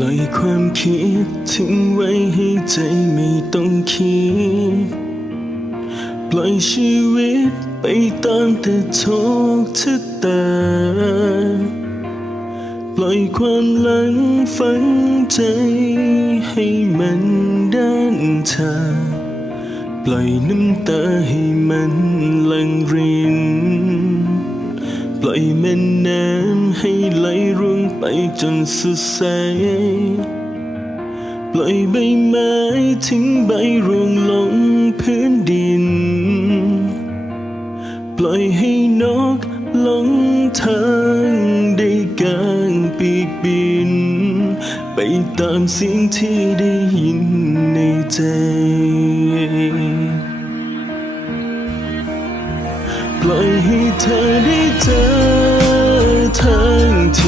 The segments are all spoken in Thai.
ล่อยความคิดทิ้งไว้ให้ใจไม่ต้องคิด ปล่อยชีวิตไปตามแต่โชคชะตา ปล่อยความหลังฝังใจให้มันด้านชา ปล่อยน้ำตาให้มันหลังริน ปล่อยแม่น้ำให้ไหลร่วง ไปจนสุดสายปล่อยใบไม้ทิ้งใบร่วงลงพื้นดิน ปล่อยให้นกลงทางได้กางปีกบิน ไปตามเสียงที่ได้ยินในใจปล่อยให้เธอได้เจอทางที่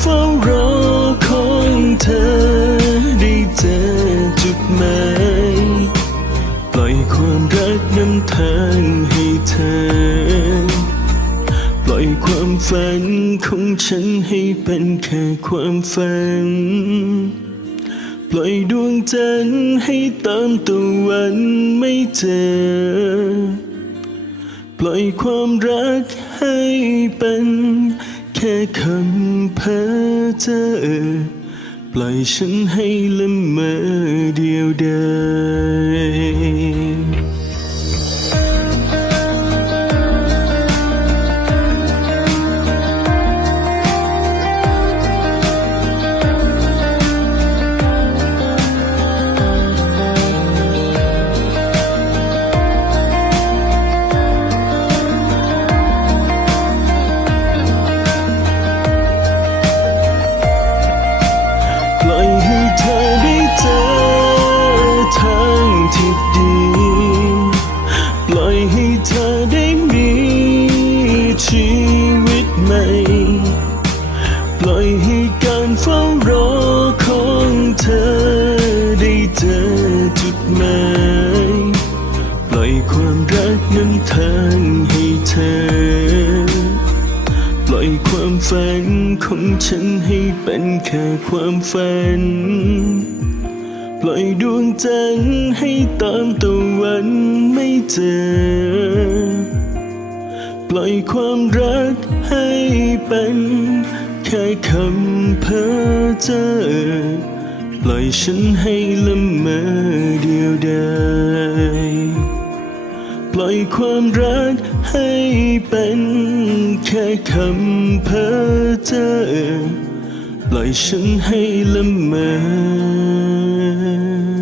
เฝ้ารอของเธอได้เจอจุดหมายปล่อยความรักนำทางให้เธอ ปล่อยความฝันของฉันให้เป็นแค่ความฝัน ปล่อยดวงจันทร์ให้ตามตะวันไม่เจอ ปล่อยความรักให้เป็น แค่คำเพ้อเจ้อปล่อยฉันให้ละเมอเดียวเดา ให้เธอ ปล่อยความฝันของฉันให้เป็นแค่ความฝัน ปล่อยดวงจันทร์ให้ตามตะวันไม่เจอ ปล่อยความรักให้เป็นแค่คำเพ้อเจ้อปล่อยฉันให้ละเมอเดียวดาย ปล่อยความรักให้เป็นแค่คำเพ้อเจ้อปล่อยฉันให้ละเมอ